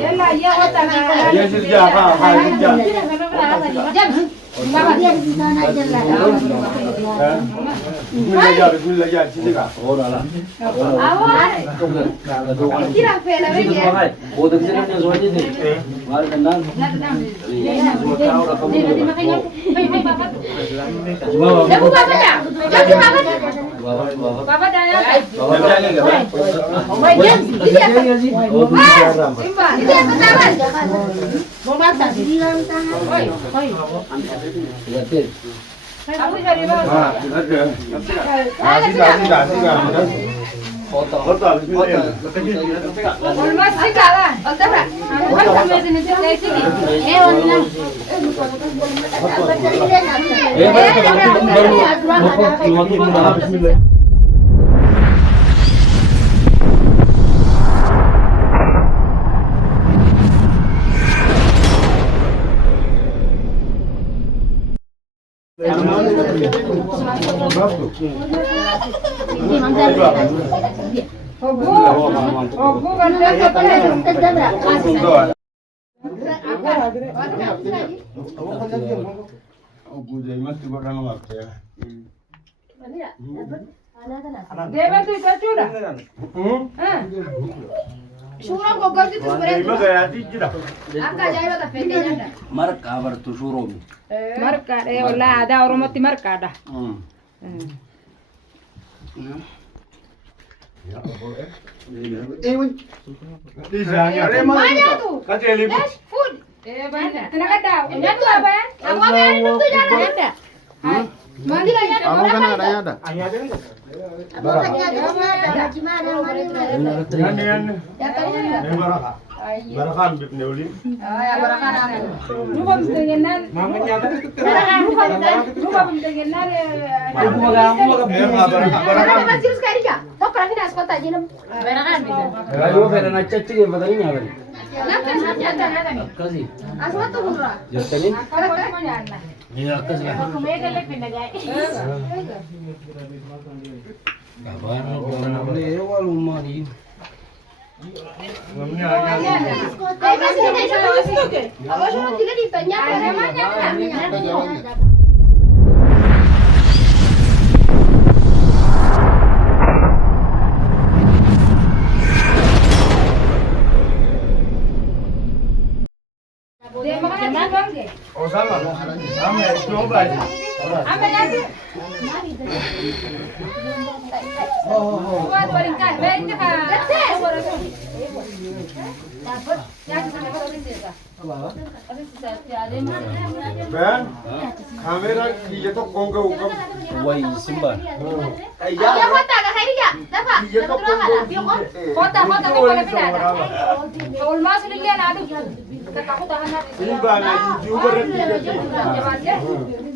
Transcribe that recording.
يلا يا وطن يا شجاع هاي شجاع قول له جار شجاع كثير فعلا بيجي Marka abartu shuromi. Marka wala ada oromoti marka ada. Mana tu? Food. Banyak. Tenaga dah. Ini tu apa ya? Aku apa yang itu jalan ada? Mandi kaya ada. Kamu kan ada ada. Aku kaya ada. Gimana? Ya tadi ada. Barakan bibnya uli. Ya barakan. Lupa pentingan. Lupa pentingan. Barakan masih sekali ya. Tok lagi nas kota jinam. Barakan bisa. Ayo fera na chachi ke badani nya bari. Nakkan ada nih. Kasi. Asma tu hurra. Jatani. Kalau kau mana ana. Ni akas ya. Aku mega lek pindagai. Kabar orang ni ewal umari. Ay, masih ada itu ke? Awas mau tiga ditanya. Oh sama. Sama coba aja. Apa lagi? Buat berikan, baiknya kan? Dapat, yang kita dapat dari sisa. Dari sisa, ada mana? Ben, kamera iya to konga ukam. Wai simba. Iya, kota ke hari ya? Dapat. Iya to konga. Kota kau boleh pindah. Kalau masuk di lian aduh. Kita tahu tahan. Simba na juga rin. Jalan